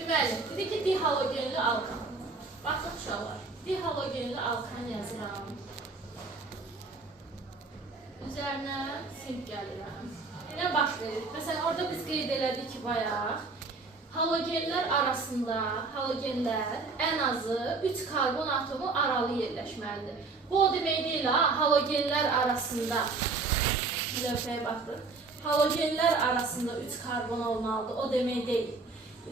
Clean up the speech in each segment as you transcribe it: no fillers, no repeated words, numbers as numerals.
Deməli, dedi ki, dihalogenli alkan. Baxın uşaqlar, dihalogenli alkan yazıram. Üzərinə sink gəlirəm. Nə baş verir? Məsələn, orada biz qeyd elədik ki, bayaq, halogenlər arasında, halogenlər ən azı 3 karbon atomu aralı yerləşməlidir. Bu o demək deyil, halogenlər arasında, lövhəyə baxırıq, halogenlər arasında 3 karbon olmalıdır, o demək deyil.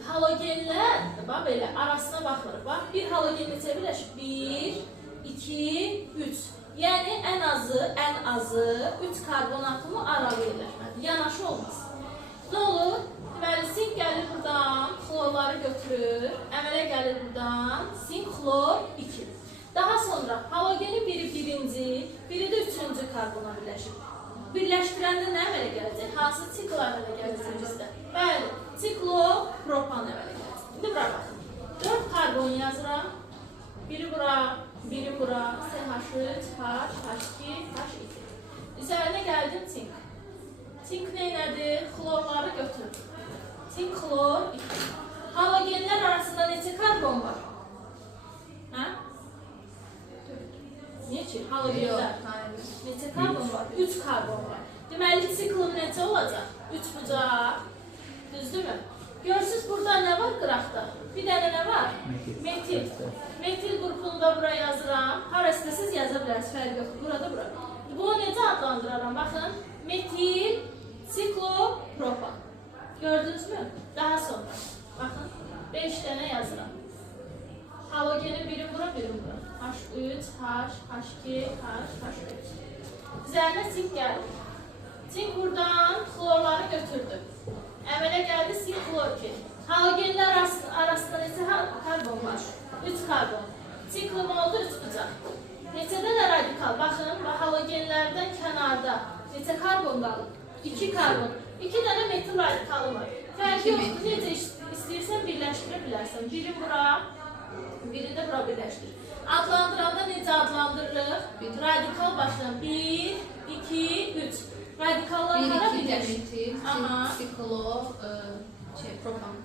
Halogenlər, bax belə, arasına baxırıq, bax, bir halogen neçə birləşib? 1, 2, 3. Yəni, ən azı 3 karbon atomu aralı yerləşməlidir, yanaşı olmaz. Nə olur? Deməli, sink gəlir buradan, xlorları götürür, əmələ gəlir buradan, sink, xlor, 2. Daha sonra halogeni biri birinci, biri də üçüncü karbona birləşir. Birləşdirəndə nə əmələ gələcək? Hansı sikl əmələ gələcək bizdə? Bəli, siklopropan əmələ gələcək. İndi bura baxın. 4 karbon yazıram. Biri bura, biri bura, CH3, H, H2, H2. Üzərinə gəldim sink. Sink neynədir? Xlorları götürdüm. Sink, xlor, 2. Halogenlər arasında neçə karbon var? Hə? Neçə? Halogenlər. Neçə karbon var? 3 karbon var. Deməli, siklın neçə olacaq? 3 bucaq. Düzdürmü? Görürsünüz, burada nə var qıraqda? Bir dənə nə var? Metil. Metil qrupunu da bura yazıram. Hara istəsiniz yaza bilərsiniz, fərq yoxdur. Burada, bura. Bunu necə adlandıraram? Baxın, metil, siklopropan. Gördünüzmü? Daha sonra, baxın, 5 dənə yazıram. Halogenin biri bura, biri bura. H3, H, H2, H, H3. Üzərinə sink gəldi. Sink buradan xlorları götürdü. Əmələ gəldi sink, xlor 2. Halogenlər arasında neçə karbon var? 3 karbon. Siklım oldu 3 bucaq. Neçə dənə radikal? Baxın, halogenlərdən kənarda neçə karbon qalır? 2 karbon. 2 dənə metil radikalı var. Fərqi yoxdur, necə istəyirsən birləşdirə bilərsən. Biri bura, biri də bura birləşdir. Adlandıranda necə adlandırırıq? Radikal başlayalım. 1, 2, 3. Radikallar hara birləşdir? 1, 2, metil, siklo, propan.